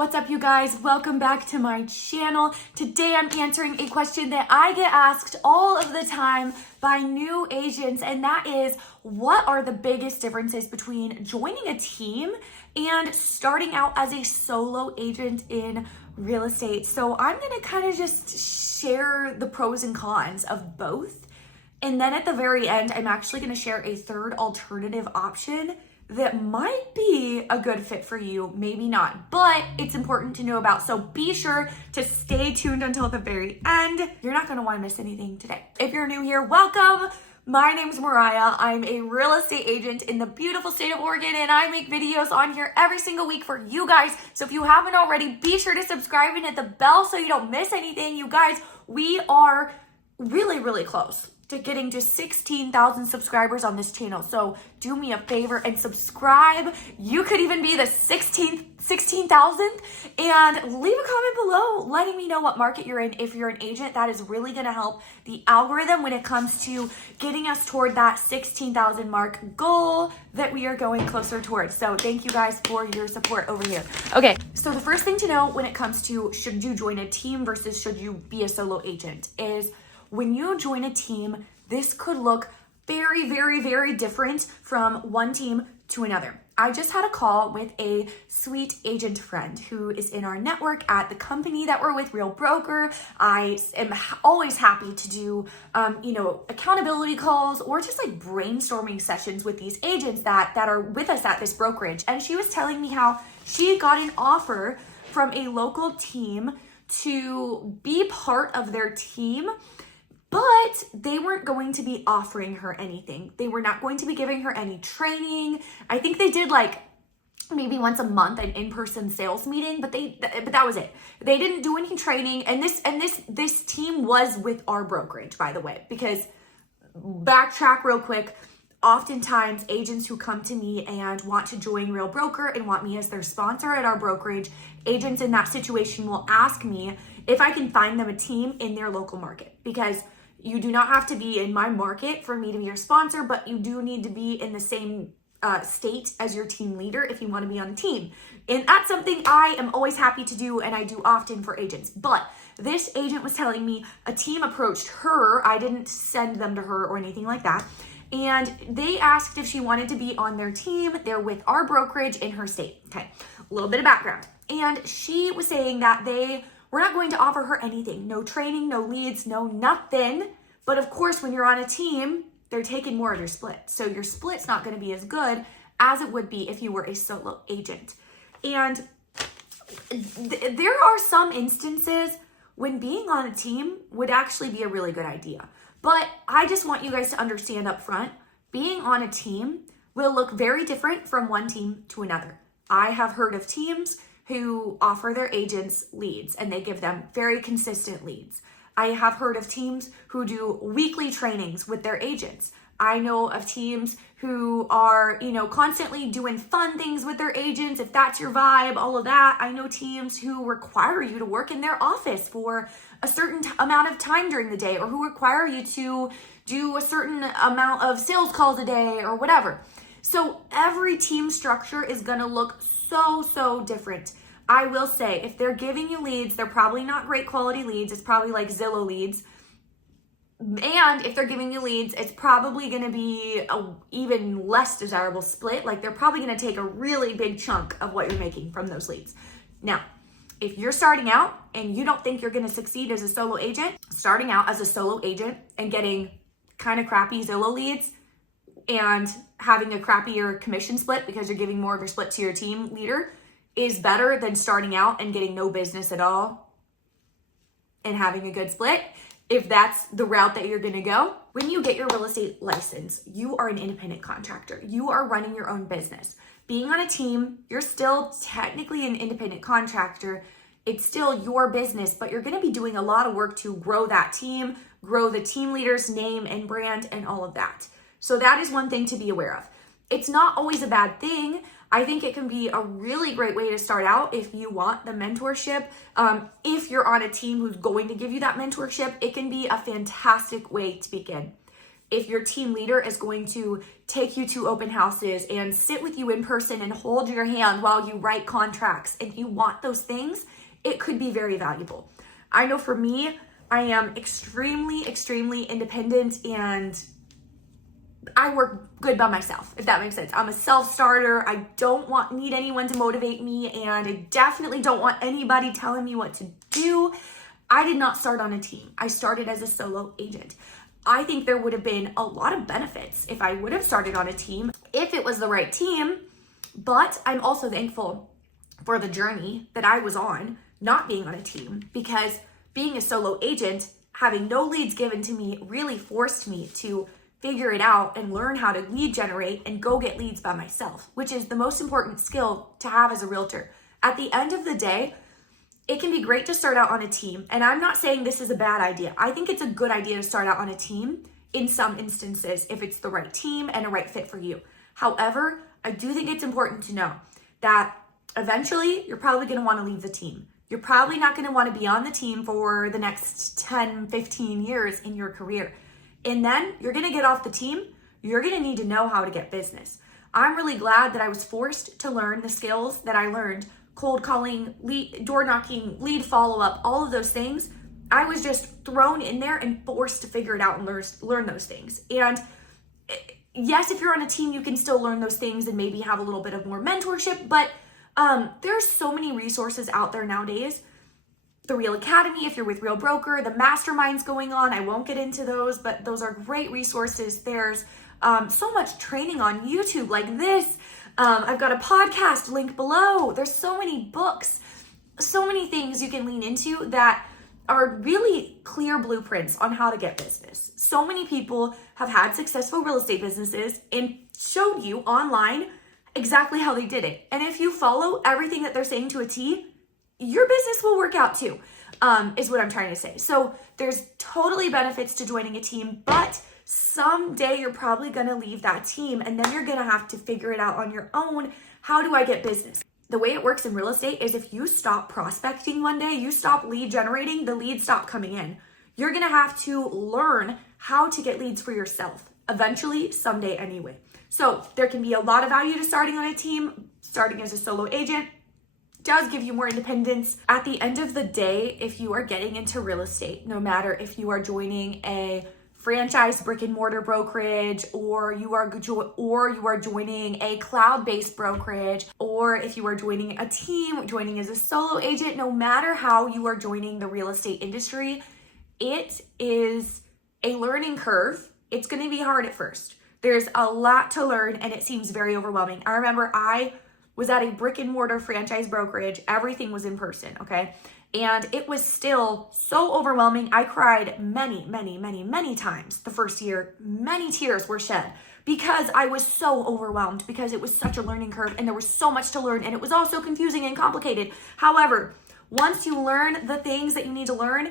What's up, you guys? Welcome back to my channel. Today I'm answering a question that I get asked all of the time by new agents, and that is, what are the biggest differences between joining a team and starting out as a solo agent in real estate? So I'm gonna kind of just share the pros and cons of both. And then at the very end, I'm actually gonna share a third alternative option that might be a good fit for you, maybe not, but it's important to know about. So be sure to stay tuned until the very end. You're not gonna wanna miss anything today. If you're new here, welcome. My name's Mariah. I'm a real estate agent in the beautiful state of Oregon, and I make videos on here every single week for you guys. So if you haven't already, be sure to subscribe and hit the bell so you don't miss anything. You guys, we are really close to getting to 16,000 subscribers on this channel. So do me a favor and subscribe. You could even be the 16,000th, and leave a comment below letting me know what market you're in. If you're an agent, that is really gonna help the algorithm when it comes to getting us toward that 16,000 mark goal that we are going closer towards. So thank you guys for your support over here. Okay, so the first thing to know when it comes to should you join a team versus should you be a solo agent is, when you join a team, this could look very different from one team to another. I just had a call with a sweet agent friend who is in our network at the company that we're with, Real Broker. I am always happy to do, accountability calls or just like brainstorming sessions with these agents that are with us at this brokerage. And she was telling me how she got an offer from a local team to be part of their team, but they weren't going to be offering her anything. They were not going to be giving her any training. I think they did like maybe once a month an in-person sales meeting, but that was it. They didn't do any training. And this team was with our brokerage, by the way, because backtrack real quick. Oftentimes, agents who come to me and want to join Real Broker and want me as their sponsor at our brokerage, agents in that situation will ask me if I can find them a team in their local market, because you do not have to be in my market for me to be your sponsor, but you do need to be in the same state as your team leader if you want to be on a team. And that's something I am always happy to do, and I do often for agents. But this agent was telling me a team approached her. I didn't send them to her or anything like that. And they asked if she wanted to be on their team. They're with our brokerage in her state. Okay, a little bit of background. And she was saying that they were not going to offer her anything. No training, no leads, no nothing. But of course, when you're on a team, they're taking more of your split. So your split's not going to be as good as it would be if you were a solo agent. And there are some instances when being on a team would actually be a really good idea. But I just want you guys to understand up front, being on a team will look very different from one team to another. I have heard of teams who offer their agents leads and they give them very consistent leads. I have heard of teams who do weekly trainings with their agents. I know of teams who are, constantly doing fun things with their agents, if that's your vibe, all of that. I know teams who require you to work in their office for a certain amount of time during the day, or who require you to do a certain amount of sales calls a day or whatever. So every team structure is gonna look so different. I will say, if they're giving you leads, they're probably not great quality leads. It's probably like Zillow leads. And if they're giving you leads, it's probably going to be a even less desirable split. Like, they're probably going to take a really big chunk of what you're making from those leads. Now, if you're starting out and you don't think you're going to succeed as a solo agent, starting out as a solo agent and getting kind of crappy Zillow leads and having a crappier commission split because you're giving more of your split to your team leader is better than starting out and getting no business at all and having a good split, if that's the route that you're gonna go. When you get your real estate license, you are an independent contractor. You are running your own business. Being on a team, you're still technically an independent contractor. It's still your business, but you're gonna be doing a lot of work to grow that team, grow the team leader's name and brand and all of that. So that is one thing to be aware of. It's not always a bad thing. I think it can be a really great way to start out if you want the mentorship. If you're on a team who's going to give you that mentorship, it can be a fantastic way to begin. if your team leader is going to take you to open houses and sit with you in person and hold your hand while you write contracts, and you want those things, it could be very valuable. I know for me, I am extremely, extremely independent, and I work good by myself, if that makes sense. I'm a self-starter. I don't need anyone to motivate me, and I definitely don't want anybody telling me what to do. I did not start on a team. I started as a solo agent. I think there would have been a lot of benefits if I would have started on a team, if it was the right team, but I'm also thankful for the journey that I was on, not being on a team, because being a solo agent, having no leads given to me, really forced me to figure it out and learn how to lead generate and go get leads by myself, which is the most important skill to have as a realtor. At the end of the day, it can be great to start out on a team. And I'm not saying this is a bad idea. I think it's a good idea to start out on a team in some instances if it's the right team and a right fit for you. However, I do think it's important to know that eventually you're probably going to want to leave the team. You're probably not going to want to be on the team for the next 10, 15 years in your career. And then you're going to get off the team. You're going to need to know how to get business. I'm really glad that I was forced to learn the skills that I learned: cold calling, door knocking, lead follow-up, all of those things. I was just thrown in there and forced to figure it out and learn those things. And yes, if you're on a team, you can still learn those things and maybe have a little bit of more mentorship, but there's so many resources out there nowadays. The Real Academy, if you're with Real Broker, the masterminds going on, I won't get into those, but those are great resources. There's so much training on YouTube like this. I've got a podcast link below. There's so many books, so many things you can lean into that are really clear blueprints on how to get business. So many people have had successful real estate businesses and showed you online exactly how they did it. And if you follow everything that they're saying to a T, your business will work out too, is what I'm trying to say. So there's totally benefits to joining a team, but someday you're probably going to leave that team, and then you're going to have to figure it out on your own. How do I get business? The way it works in real estate is if you stop prospecting one day, you stop lead generating, the leads stop coming in. You're going to have to learn how to get leads for yourself eventually, someday anyway. So there can be a lot of value to starting on a team. Starting as a solo agent does give you more independence. At the end of the day, if you are getting into real estate, no matter if you are joining a franchise brick and mortar brokerage, or you are joining a cloud-based brokerage, or if you are joining a team, joining as a solo agent, no matter how you are joining the real estate industry, it is a learning curve. It's going to be hard at first. There's a lot to learn, and it seems very overwhelming. I remember I was at a brick and mortar franchise brokerage. Everything was in person, okay? And it was still so overwhelming. I cried many, many, many, many times the first year. Many tears were shed because I was so overwhelmed, because it was such a learning curve and there was so much to learn, and it was all so confusing and complicated. However, once you learn the things that you need to learn,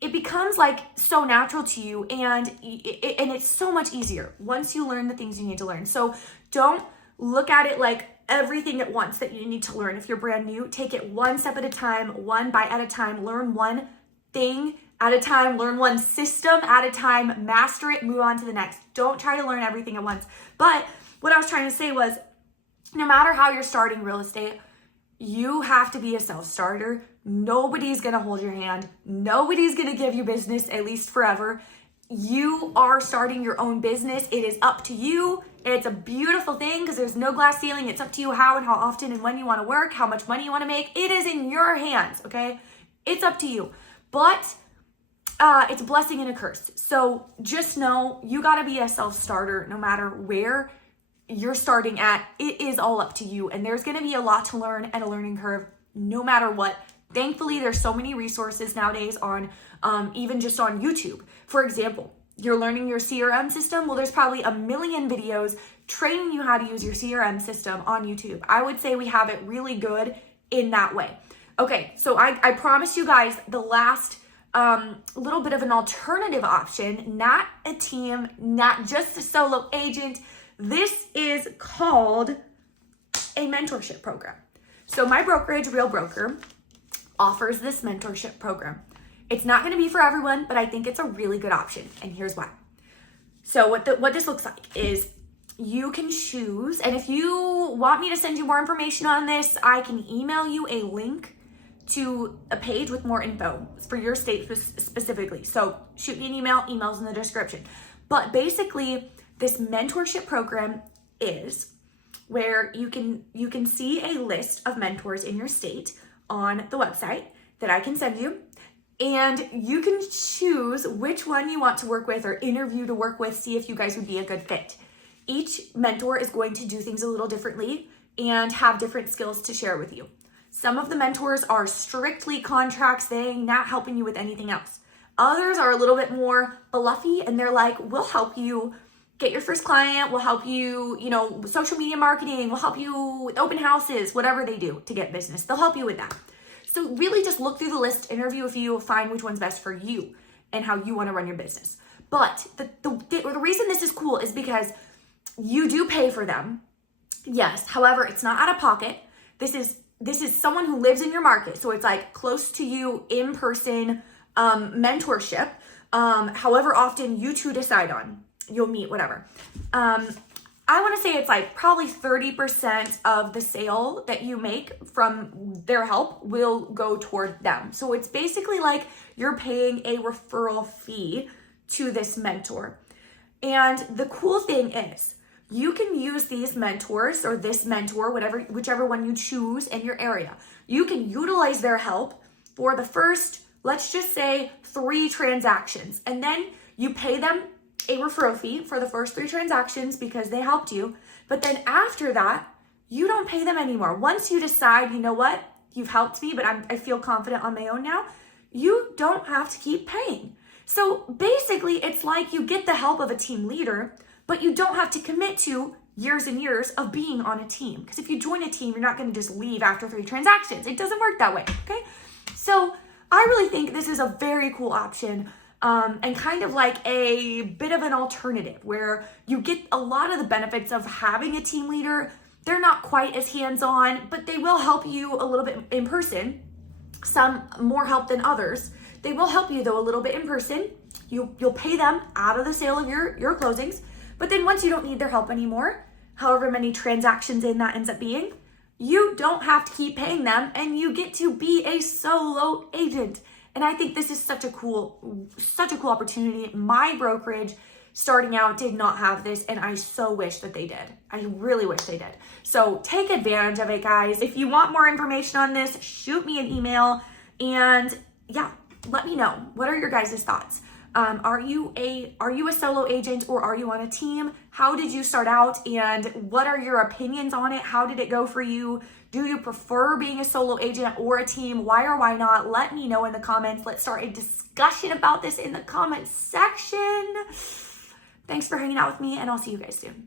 it becomes like so natural to you, and it's so much easier once you learn the things you need to learn. So don't look at it like everything at once that you need to learn. If you're brand new, take it one step at a time, one bite at a time, learn one thing at a time, learn one system at a time, master it, move on to the next. Don't try to learn everything at once. But what I was trying to say was, no matter how you're starting real estate, you have to be a self-starter. Nobody's going to hold your hand. Nobody's going to give you business, at least forever. You are starting your own business. It is up to you. It's a beautiful thing because there's no glass ceiling. It's up to you how and how often and when you want to work, how much money you want to make. It is in your hands, okay? It's up to you. But it's a blessing and a curse. So just know you got to be a self-starter no matter where you're starting at. It is all up to you. And there's going to be a lot to learn and a learning curve no matter what. Thankfully, there's so many resources nowadays on even just on YouTube. For example, you're learning your CRM system. Well, there's probably a million videos training you how to use your CRM system on YouTube. I would say we have it really good in that way. Okay, so I promise you guys the last little bit of an alternative option, not a team, not just a solo agent. This is called a mentorship program. So my brokerage, Real Broker, offers this mentorship program. It's not going to be for everyone, but I think it's a really good option. And here's why. So what this looks like is you can choose, and if you want me to send you more information on this, I can email you a link to a page with more info for your state specifically. So shoot me an email, email's in the description. But basically, this mentorship program is where you can see a list of mentors in your state on the website that I can send you. And you can choose which one you want to work with or interview to work with, see if you guys would be a good fit. Each mentor is going to do things a little differently and have different skills to share with you. Some of the mentors are strictly contracts, they're not helping you with anything else. Others are a little bit more fluffy and they're like, we'll help you get your first client, we'll help you, social media marketing, we'll help you with open houses, whatever they do to get business. They'll help you with that. So really just look through the list, interview a few, find which one's best for you and how you want to run your business. But the reason this is cool is because you do pay for them. Yes. However, it's not out of pocket. This is someone who lives in your market. So it's like close to you, in-person mentorship. However often you two decide on, you'll meet, whatever. I want to say it's like probably 30% of the sale that you make from their help will go toward them. So it's basically like you're paying a referral fee to this mentor. And the cool thing is you can use these mentors or this mentor, whichever one you choose in your area. You can utilize their help for the first, let's just say 3 transactions. And then you pay them a referral fee for the first 3 transactions because they helped you. But then after that, you don't pay them anymore. Once you decide, you know what, you've helped me, but I feel confident on my own now, you don't have to keep paying. So basically, it's like you get the help of a team leader, but you don't have to commit to years and years of being on a team. Because if you join a team, you're not going to just leave after 3 transactions. It doesn't work that way, okay? So I really think this is a very cool option. And kind of like a bit of an alternative where you get a lot of the benefits of having a team leader. They're not quite as hands-on, but they will help you a little bit in person. Some more help than others. They will help you though a little bit in person. You'll pay them out of the sale of your closings. But then once you don't need their help anymore, however many transactions in that ends up being, you don't have to keep paying them and you get to be a solo agent. And I think this is such a cool opportunity. My brokerage starting out did not have this, and I so wish that they did. I really wish they did. So take advantage of it, guys. If you want more information on this, shoot me an email, and yeah, let me know. What are your guys' thoughts? Are you a solo agent or are you on a team? How did you start out, and what are your opinions on it? How did it go for you? Do you prefer being a solo agent or a team? Why or why not? Let me know in the comments. Let's start a discussion about this in the comments section. Thanks for hanging out with me, and I'll see you guys soon.